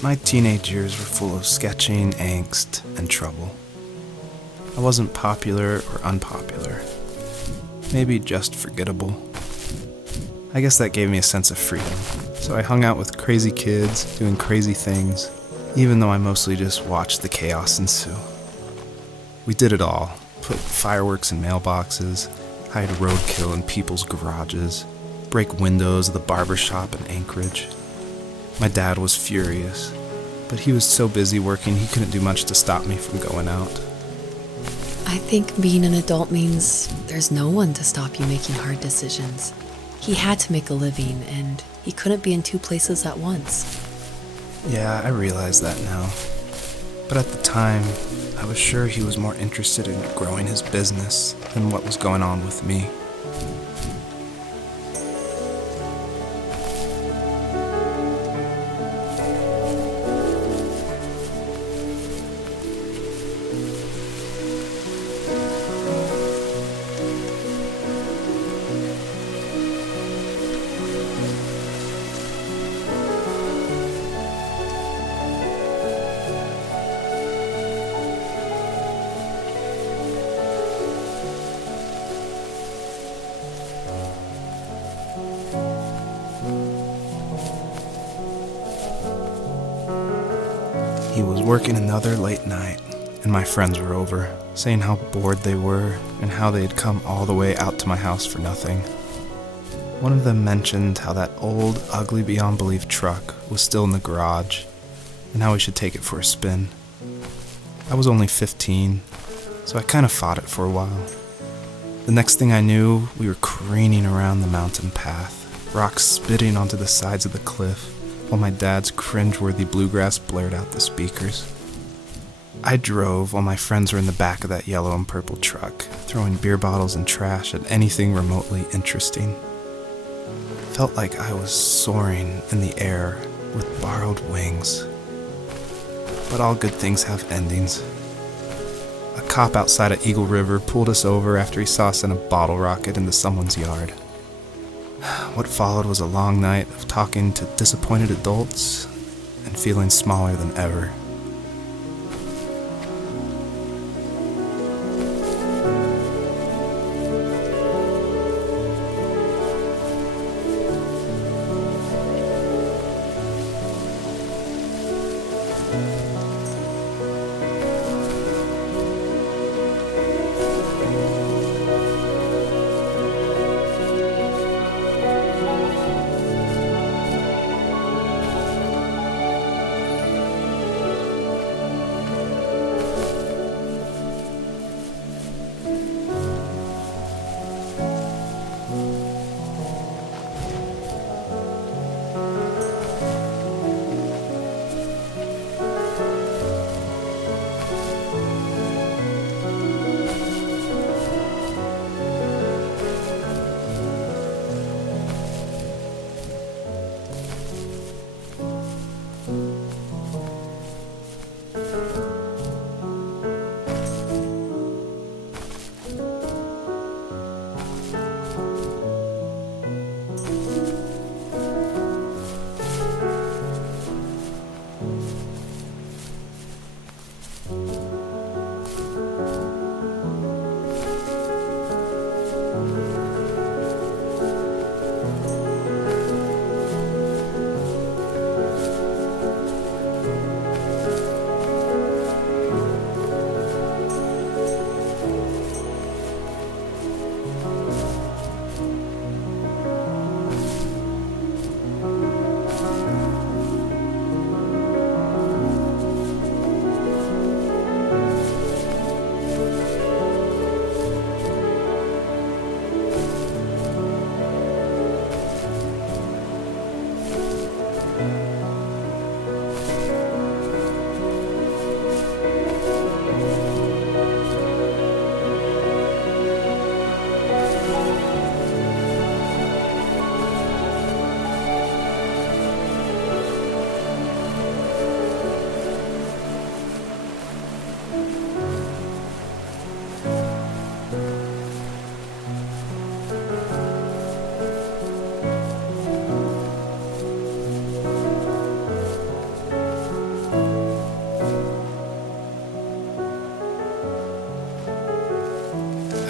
My teenage years were full of sketching, angst, and trouble. I wasn't popular or unpopular. Maybe just forgettable. I guess that gave me a sense of freedom, so I hung out with crazy kids, doing crazy things, even though I mostly just watched the chaos ensue. We did it all. Put fireworks in mailboxes, hide roadkill in people's garages, break windows of the barber shop in Anchorage. My dad was furious, but he was so busy working he couldn't do much to stop me from going out. I think being an adult means there's no one to stop you making hard decisions. He had to make a living, and he couldn't be in two places at once. Yeah, I realize that now. But at the time, I was sure he was more interested in growing his business than what was going on with me. He was working another late night, and my friends were over, saying how bored they were and how they had come all the way out to my house for nothing. One of them mentioned how that old, ugly beyond belief truck was still in the garage, and how we should take it for a spin. I was only 15, so I kind of fought it for a while. The next thing I knew, we were careening around the mountain path, rocks spitting onto the sides of the cliff, while my dad's cringeworthy bluegrass blared out the speakers. I drove while my friends were in the back of that yellow and purple truck, throwing beer bottles and trash at anything remotely interesting. Felt like I was soaring in the air with borrowed wings. But all good things have endings. A cop outside of Eagle River pulled us over after he saw us in a bottle rocket into someone's yard. What followed was a long night of talking to disappointed adults and feeling smaller than ever.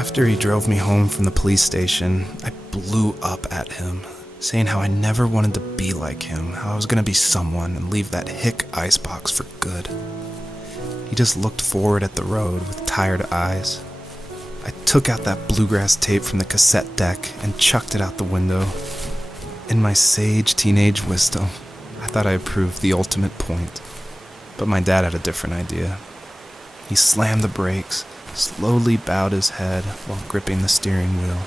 After he drove me home from the police station, I blew up at him, saying how I never wanted to be like him, how I was gonna be someone and leave that hick icebox for good. He just looked forward at the road with tired eyes. I took out that bluegrass tape from the cassette deck and chucked it out the window. In my sage teenage wisdom, I thought I proved the ultimate point. But my dad had a different idea. He slammed the brakes, slowly bowed his head while gripping the steering wheel,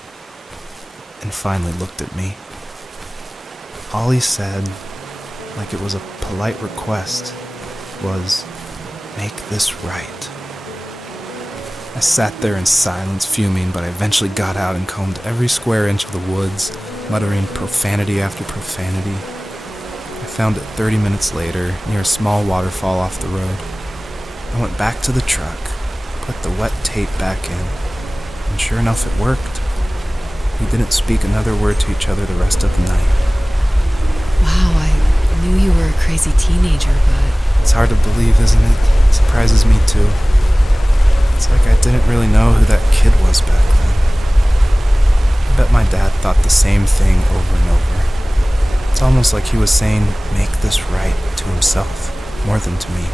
and finally looked at me. All he said, like it was a polite request, was, "Make this right." I sat there in silence, fuming, but I eventually got out and combed every square inch of the woods, muttering profanity after profanity. I found it 30 minutes later, near a small waterfall off the road. I went back to the truck, put the wet tape back in, and sure enough it worked. We didn't speak another word to each other the rest of the night. Wow, I knew you were a crazy teenager, but It's hard to believe, isn't it? It surprises me too. It's like I didn't really know who that kid was back then. I bet my dad thought the same thing over and over. It's almost like he was saying, "Make this right," to himself, more than to me.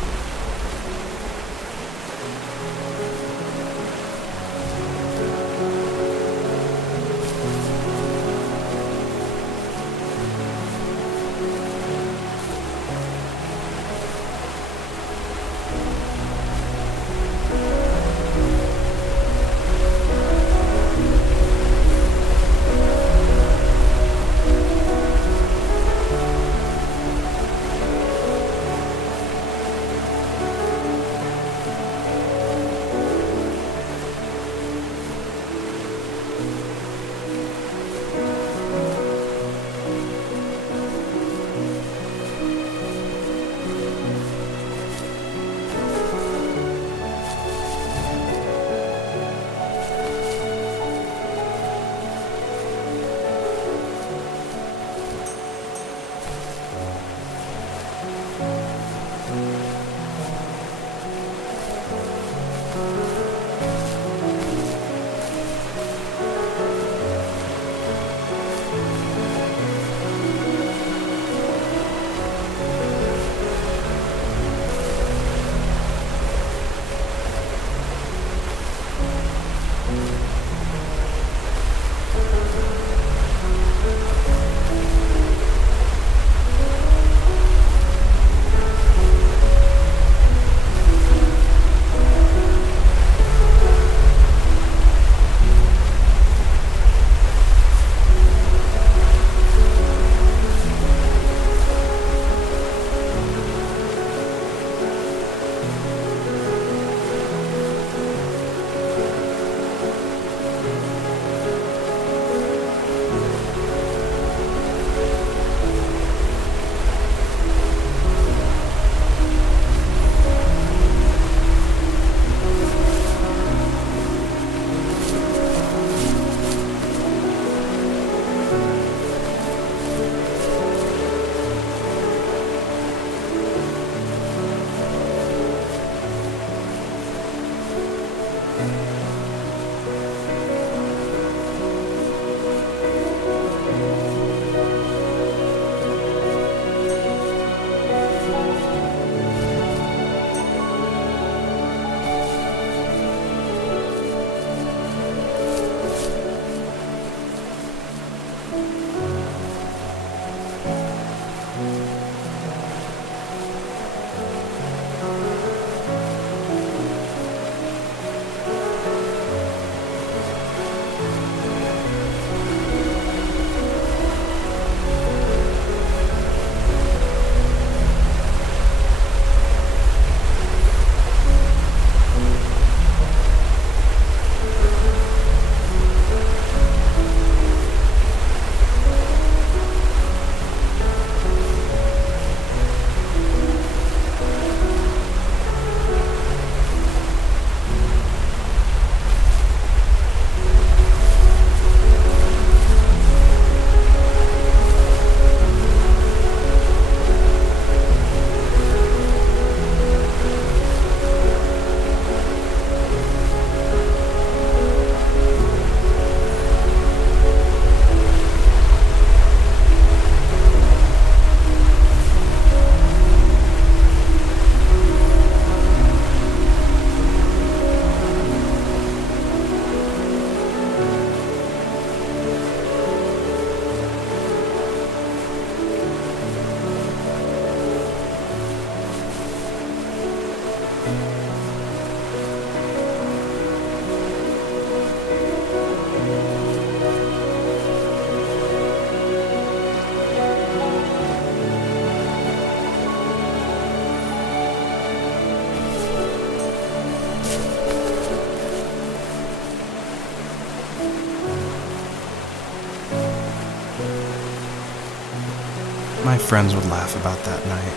My friends would laugh about that night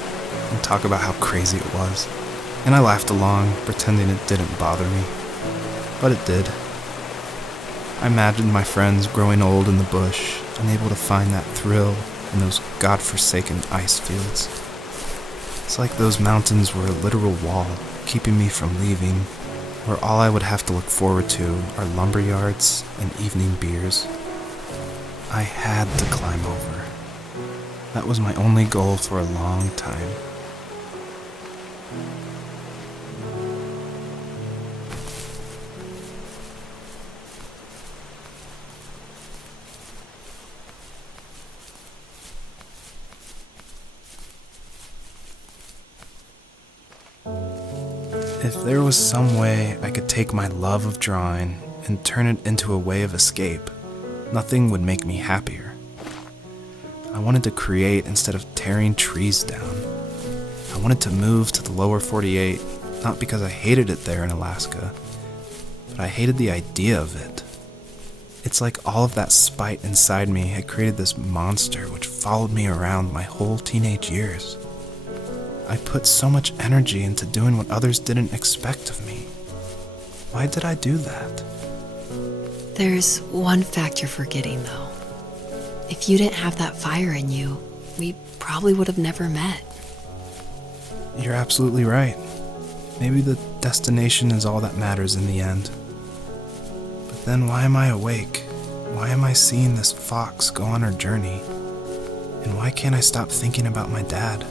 and talk about how crazy it was, and I laughed along, pretending it didn't bother me. But it did. I imagined my friends growing old in the bush, unable to find that thrill in those godforsaken ice fields. It's like those mountains were a literal wall, keeping me from leaving, where all I would have to look forward to are lumber yards and evening beers. I had to climb over. That was my only goal for a long time. If there was some way I could take my love of drawing and turn it into a way of escape, nothing would make me happier. I wanted to create instead of tearing trees down. I wanted to move to the lower 48, not because I hated it there in Alaska, but I hated the idea of it. It's like all of that spite inside me had created this monster which followed me around my whole teenage years. I put so much energy into doing what others didn't expect of me. Why did I do that? There's one fact you're forgetting, though. If you didn't have that fire in you, we probably would have never met. You're absolutely right. Maybe the destination is all that matters in the end. But then why am I awake? Why am I seeing this fox go on her journey? And why can't I stop thinking about my dad?